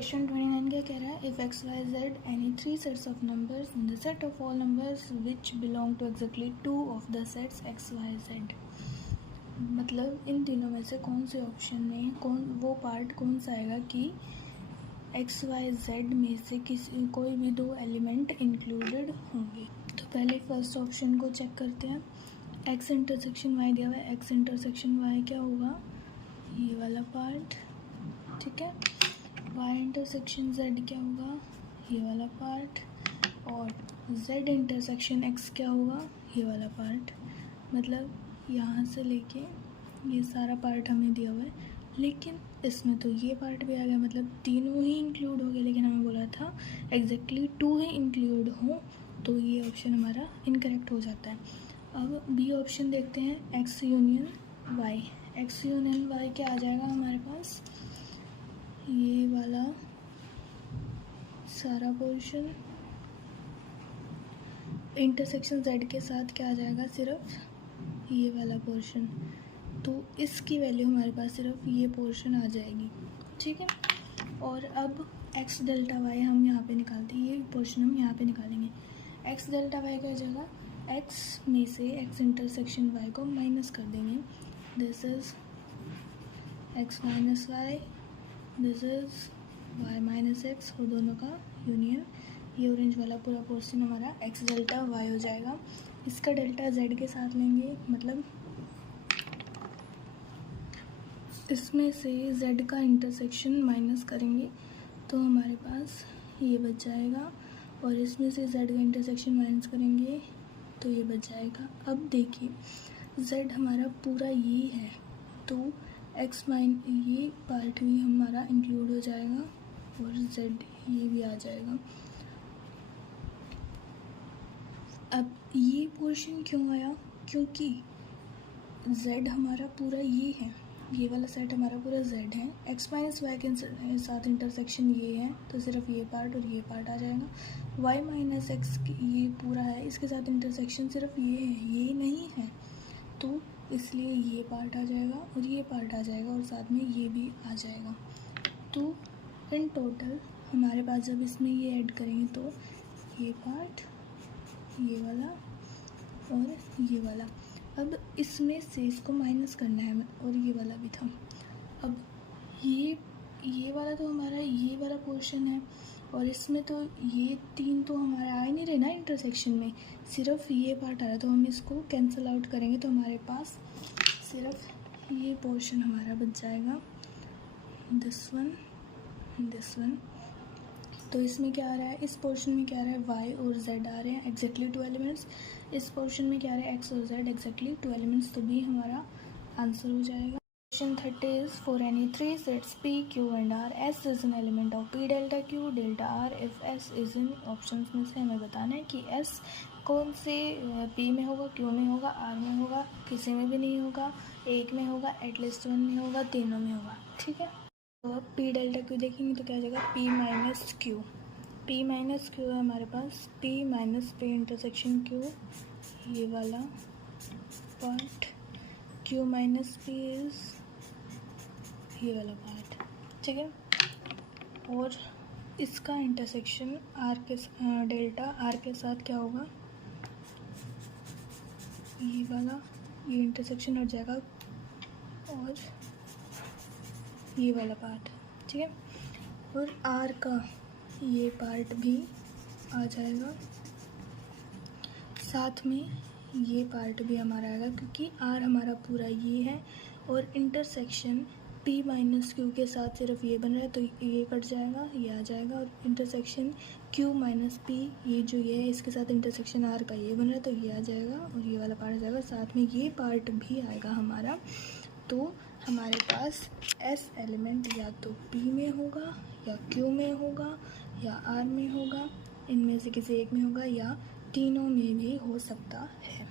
Question 29 क्या कह रहा है, if X Y Z any three sets of numbers in the set of all numbers which belong to exactly two of the sets X Y Z. मतलब इन तीनों में से कौन से ऑप्शन में वो पार्ट कौन सा आएगा कि एक्स वाई जेड में से किसी कोई भी दो एलिमेंट इंक्लूडेड होंगे। तो पहले फर्स्ट ऑप्शन को चेक करते हैं। एक्स इंटरसेक्शन वाई दिया हुआ है, एक्स इंटरसेक्शन वाई क्या होगा, ये वाला पार्ट, ठीक है। वाई इंटरसेक्शन जेड क्या होगा, ये वाला पार्ट, और जेड इंटरसेक्शन एक्स क्या होगा, ये वाला पार्ट। मतलब यहाँ से लेके ये सारा पार्ट हमें दिया हुआ है, लेकिन इसमें तो ये पार्ट भी आ गया, मतलब तीनों ही इंक्लूड हो गए, लेकिन हमें बोला था एग्जैक्टली टू ही इंक्लूड हो, तो ये ऑप्शन हमारा इनकरेक्ट हो जाता है। अब बी ऑप्शन देखते हैं, X union Y. X union Y क्या आ जाएगा हमारे पास, ये वाला सारा पोर्शन इंटरसेक्शन जेड के साथ क्या आ जाएगा, सिर्फ ये वाला पोर्शन। तो इसकी वैल्यू हमारे पास सिर्फ ये पोर्शन आ जाएगी, ठीक है। और अब एक्स डेल्टा वाई हम यहाँ पे निकालते हैं, ये पोर्शन हम यहाँ पे निकालेंगे। एक्स डेल्टा वाई क्या हो जाएगा, एक्स में से एक्स इंटरसेक्शन वाई को माइनस कर देंगे, this is X minus Y, this is Y minus X, और दोनों का यूनियन, ये ऑरेंज वाला पूरा पोर्शन हमारा एक्स डेल्टा वाई हो जाएगा। इसका डेल्टा जेड के साथ लेंगे, मतलब इसमें से जेड का इंटरसेक्शन माइनस करेंगे तो हमारे पास ये बच जाएगा, और इसमें से जेड का इंटरसेक्शन माइनस करेंगे तो ये बच जाएगा। अब देखिए जेड हमारा पूरा ये है, तो एक्स ये पार्ट भी हमारा इंक्लूड हो जाएगा और जेड ये भी आ जाएगा। अब ये पोर्शन क्यों आया, क्योंकि जेड हमारा पूरा ये है, ये वाला सेट हमारा पूरा जेड है, एक्स माइनस वाई के साथ इंटरसेक्शन ये है, तो सिर्फ ये पार्ट और ये पार्ट आ जाएगा। वाई माइनस एक्स ये पूरा है, इसके साथ इंटरसेक्शन सिर्फ ये है, ये नहीं है, तो इसलिए ये पार्ट आ जाएगा और ये पार्ट आ जाएगा और साथ में ये भी आ जाएगा। तो इन टोटल हमारे पास जब इसमें ये ऐड करेंगे तो ये पार्ट, ये वाला और ये वाला। अब इसमें से इसको माइनस करना है, और ये वाला भी था। अब ये वाला तो हमारा ये वाला पोर्शन है, और इसमें तो ये तीन तो हमारा आ ही नहीं रहे ना इंटरसेक्शन में, सिर्फ ये पार्ट आ रहा है, तो हम इसको कैंसिल आउट करेंगे तो हमारे पास सिर्फ ये पोर्शन हमारा बच जाएगा, दिस वन। तो इसमें क्या आ रहा है, इस पोर्शन में क्या आ रहा है, वाई और जेड आ रहे हैं एग्जैक्टली टू एलिमेंट्स, इस पोर्शन में क्या आ रहा है, एक्स और जेड एग्जैक्टली टू एलिमेंट्स, तो भी हमारा आंसर हो जाएगा। Question 30 is for any three sets P, Q and R, S is an element of P delta Q delta R if S is in options में से हमें बताना है कि S कौन से P में होगा, Q में होगा, R में होगा, किसी में भी नहीं होगा, एक में होगा, एटलीस्ट वन में होगा, तीनों में होगा, ठीक है। तो अब P डेल्टा Q देखेंगे तो क्या हो जाएगा, P minus Q। P minus Q है हमारे पास, P minus P intersection Q, ये वाला part, Q minus P is ये वाला पार्ट, ठीक है। और इसका इंटरसेक्शन आर के डेल्टा आर के साथ क्या होगा, ये वाला, ये इंटरसेक्शन हट जाएगा और ये वाला पार्ट, ठीक है। और आर का ये पार्ट भी आ जाएगा, साथ में ये पार्ट भी हमारा आएगा, क्योंकि आर हमारा पूरा ये है और इंटरसेक्शन P माइनस Q के साथ सिर्फ ये बन रहा है, तो ये कट जाएगा, ये आ जाएगा, और इंटरसेक्शन Q माइनस P ये जो ये है इसके साथ इंटरसेक्शन R का ये बन रहा है, तो ये आ जाएगा और ये वाला पार्ट आ जाएगा, साथ में ये पार्ट भी आएगा हमारा। तो हमारे पास S एलिमेंट या तो P में होगा या Q में होगा या R में होगा, इनमें से किसी एक में होगा या तीनों में भी हो सकता है।